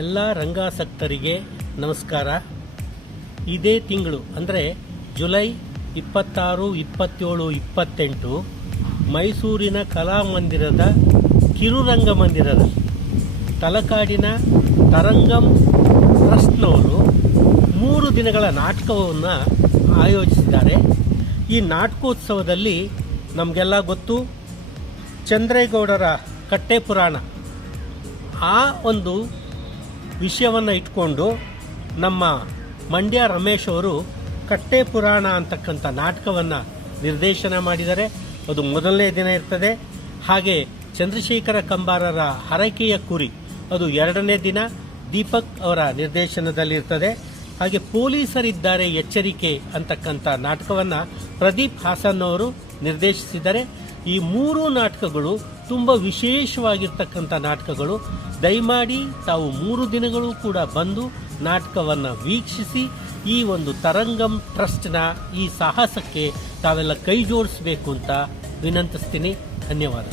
ಎಲ್ಲ ರಂಗಾಸಕ್ತರಿಗೆ ನಮಸ್ಕಾರ. ಇದೇ ತಿಂಗಳು, ಅಂದರೆ ಜುಲೈ ಇಪ್ಪತ್ತಾರು, ಇಪ್ಪತ್ತೇಳು, ಇಪ್ಪತ್ತೆಂಟು, ಮೈಸೂರಿನ ಕಲಾಮಂದಿರದ ಕಿರುರಂಗಮಂದಿರದ ತಲಕಾಡಿನ ತರಂಗಂ ಟ್ರಸ್ಟ್ನವರು ಮೂರು ದಿನಗಳ ನಾಟಕವನ್ನು ಆಯೋಜಿಸಿದ್ದಾರೆ. ಈ ನಾಟಕೋತ್ಸವದಲ್ಲಿ ನಮಗೆಲ್ಲ ಗೊತ್ತು, ಚಂದ್ರೇಗೌಡರ ಕಟ್ಟೆ ಪುರಾಣ. ಆ ಒಂದು ವಿಷಯವನ್ನು ಇಟ್ಕೊಂಡು ನಮ್ಮ ಮಂಡ್ಯ ರಮೇಶ್ ಅವರು ಕಟ್ಟೆ ಪುರಾಣ ಅಂತಕ್ಕಂಥ ನಾಟಕವನ್ನು ನಿರ್ದೇಶನ ಮಾಡಿದ್ದಾರೆ. ಅದು ಮೊದಲನೇ ದಿನ ಇರ್ತದೆ. ಹಾಗೆ ಚಂದ್ರಶೇಖರ ಕಂಬಾರರ ಹರಕೆಯ ಕುರಿ, ಅದು ಎರಡನೇ ದಿನ ದೀಪಕ್ ಅವರ ನಿರ್ದೇಶನದಲ್ಲಿರ್ತದೆ ಹಾಗೆ ಪೊಲೀಸರಿದ್ದಾರೆ ಎಚ್ಚರಿಕೆ ಅಂತಕ್ಕಂಥ ನಾಟಕವನ್ನು ಪ್ರದೀಪ್ ಹಾಸನ್ ಅವರು ನಿರ್ದೇಶಿಸಿದ್ದಾರೆ. ಈ ಮೂರು ನಾಟಕಗಳು ತುಂಬ ವಿಶೇಷವಾಗಿರ್ತಕ್ಕಂಥ ನಾಟಕಗಳು. ದಯಮಾಡಿ ತಾವು ಮೂರು ದಿನಗಳು ಕೂಡ ಬಂದು ನಾಟಕವನ್ನು ವೀಕ್ಷಿಸಿ, ಈ ಒಂದು ತರಂಗಂ ಟ್ರಸ್ಟ್ನ ಈ ಸಾಹಸಕ್ಕೆ ತಾವೆಲ್ಲ ಕೈ ಜೋಡಿಸಬೇಕು ಅಂತ ವಿನಂತಿಸ್ತೀನಿ. ಧನ್ಯವಾದ